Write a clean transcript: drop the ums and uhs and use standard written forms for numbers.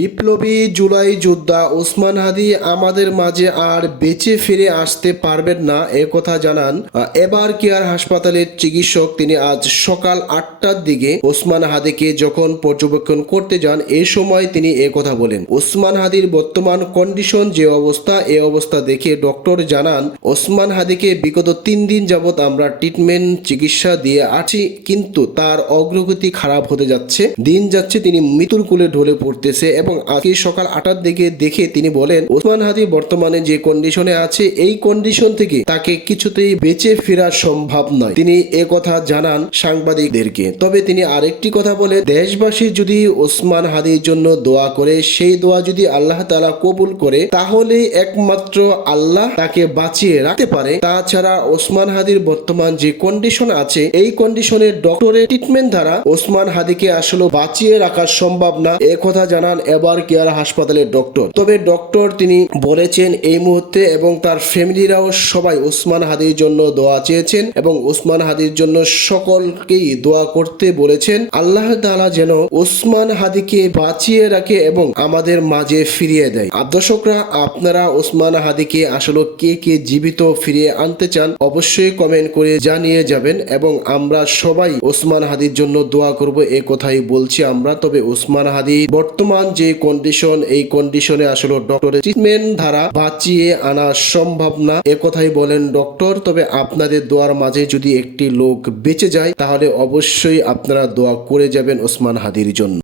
বিপ্লবী জুলাই যোদ্ধা ওসমান হাদি আমাদের মাঝে আর বেঁচে ফিরে আসতে পারবেন না এ কথা জানান এবার কেয়ার হাসপাতালের চিকিৎসক। তিনি আজ সকাল 8টার দিকে ওসমান হাদিকে যখন পর্যবেক্ষণ করতে যান এই সময় তিনি এ কথা বলেন। ওসমান হাদির বর্তমান কন্ডিশন যে অবস্থা, এ অবস্থা দেখে ডক্টর জানান ওসমান হাদিকে বিগত 3 দিন যাবত আমরা ট্রিটমেন্ট চিকিৎসা দিয়ে আছি, কিন্তু তার অগ্রগতি খারাপ হতে যাচ্ছে, দিন যাচ্ছে তিনি মৃত্যুর কোলে ঢলে পড়তেছে। এবং আজকে সকাল 8টার দিকে দেখে তিনি বলেন ওসমান হাদি বর্তমানে যে কন্ডিশনে আছে এই কন্ডিশন থেকে তাকে কিছুতেই বেঁচে ফেরা সম্ভব নয়। তিনি এ কথা জানান সাংবাদিকদেরকে। তবে তিনি আরেকটি কথা বলে, দেশবাসী যদি ওসমান হাদির জন্য দোয়া করে, সেই দোয়া যদি আল্লাহ তাআলা কবুল করে তাহলে একমাত্র আল্লাহ তাকে বাঁচিয়ে রাখতে পারে। তাছাড়া ওসমান হাদির বর্তমান যে কন্ডিশন আছে এই কন্ডিশনের ডক্টরের ট্রিটমেন্ট দ্বারা ওসমান হাদিকে আসলে বাঁচিয়ে রাখা সম্ভব না, এ কথা জানান এবার কেয়ার হাসপাতালের ডক্টর। তবে ডক্টর তিনি বলেছেন এই মুহূর্তে এবং তার ফ্যামিলিরাও সবাই ওসমান হাদির জন্য দোয়া চেয়েছেন এবং ওসমান হাদির জন্য সকলকেই দোয়া করতে বলেছেন। আল্লাহ তাআলা যেন ওসমান হাদিকে বাঁচিয়ে রাখে এবং আমাদের মাঝে ফিরিয়ে দেয়। দর্শকরা, আপনারা ওসমান হাদিকে আসলে কে কে জীবিত ফিরিয়ে আনতে চান অবশ্যই কমেন্ট করে জানিয়ে যাবেন এবং আমরা সবাই ওসমান হাদির জন্য দোয়া করব, এ কথাই বলছি আমরা। তবে ওসমান হাদি বর্তমান যে কন্ডিশন, এই কন্ডিশনে আসলে ডক্টরের ট্রিটমেন্ট দ্বারা বাঁচিয়ে আনা সম্ভব না, এ কথাই বলেন ডক্টর। তবে আপনাদের দোয়ার মাঝে যদি একটি লোক বেঁচে যায় তাহলে অবশ্যই আপনারা দোয়া করে যাবেন ওসমান হাদির জন্য।